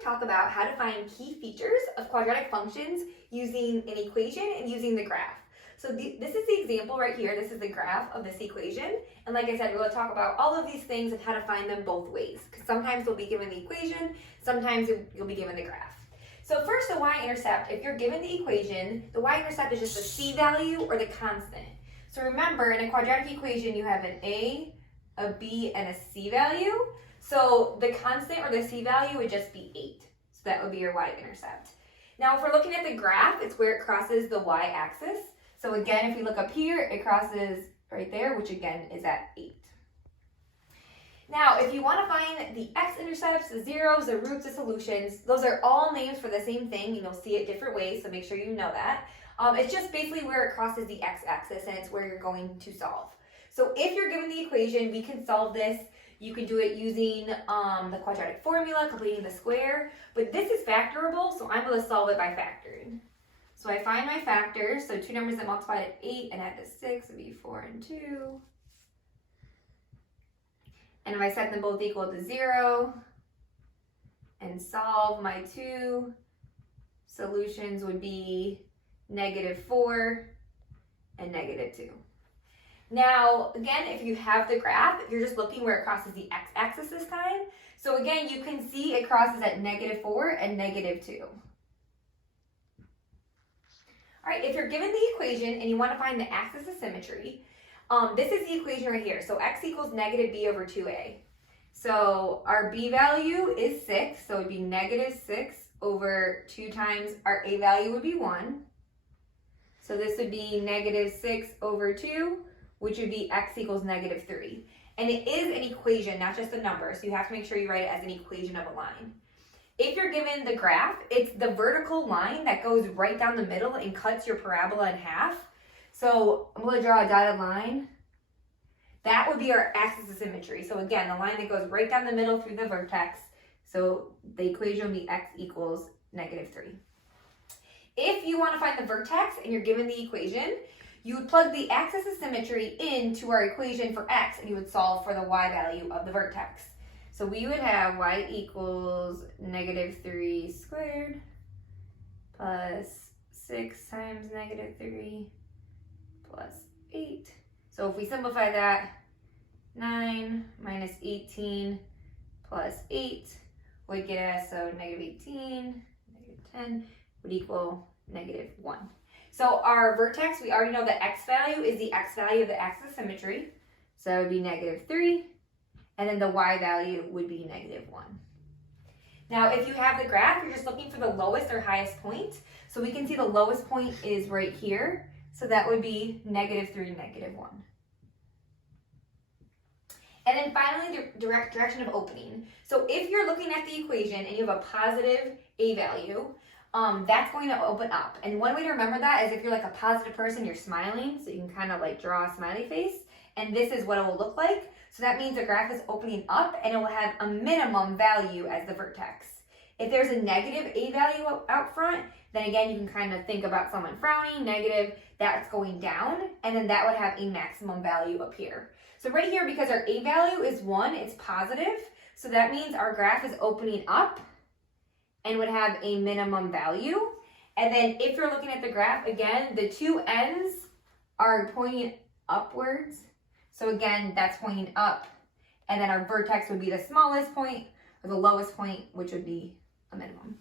to talk about how to find key features of quadratic functions using an equation and using the graph. So this is the example right here. This is the graph of this equation. And like I said, we're going to talk about all of these things and how to find them both ways. Because sometimes we'll be given the equation, sometimes you'll be given the graph. So first, the y-intercept. If you're given the equation, the y-intercept is just the c value or the constant. So remember, in a quadratic equation, you have an a b, and a c value. So the constant or the c value would just be 8. So that would be your y-intercept. Now, if we're looking at the graph, it's where it crosses the y-axis. So again, if we look up here, it crosses right there, which again is at 8. Now, if you want to find the x-intercepts, the zeros, the roots, the solutions, those are all names for the same thing, and you'll see it different ways, so make sure you know that. It's just basically where it crosses the x-axis, and it's where you're going to solve. So if you're given the equation, we can solve this. You can do it using the quadratic formula, completing the square, but this is factorable, so I'm going to solve it by factoring. So I find my factors, so two numbers that multiply at 8 and add to 6 would be 4 and 2. And if I set them both equal to 0 and solve, my two solutions would be -4 and -2. Now, again, if you have the graph, you're just looking where it crosses the x-axis this time. So again, you can see it crosses at -4 and -2. All right, if you're given the equation and you want to find the axis of symmetry, this is the equation right here. So x equals -b over 2a. So our b value is 6, so it would be -6 over 2 times our a value would be 1. So this would be -6 over 2, which would be x equals -3. And it is an equation, not just a number, so you have to make sure you write it as an equation of a line. If you're given the graph, it's the vertical line that goes right down the middle and cuts your parabola in half. So I'm going to draw a dotted line. That would be our axis of symmetry. So again, the line that goes right down the middle through the vertex. So the equation will be x equals -3. If you want to find the vertex and you're given the equation, you would plug the axis of symmetry into our equation for x, and you would solve for the y value of the vertex. So we would have y equals -3 squared plus 6 times -3 plus 8. So if we simplify that, 9 minus 18 plus 8 would get us, so -18, -10 would equal -1. So our vertex, we already know the x value is the x value of the axis of symmetry. So it would be -3. And then the y value would be -1. Now, if you have the graph, you're just looking for the lowest or highest point. So we can see the lowest point is right here. So that would be -3, -1. And then finally, the direction of opening. So if you're looking at the equation and you have a positive a value, that's going to open up. And one way to remember that is if you're like a positive person, you're smiling. So you can kind of like draw a smiley face. And this is what it will look like. So that means the graph is opening up and it will have a minimum value as the vertex. If there's a negative a value out front, then again, you can kind of think about someone frowning, negative, that's going down. And then that would have a maximum value up here. So right here, because our a value is 1, it's positive. So that means our graph is opening up and would have a minimum value. And then if you're looking at the graph, again, the two ends are pointing upwards. So again, that's pointing up. And then our vertex would be the smallest point or the lowest point, which would be a minimum.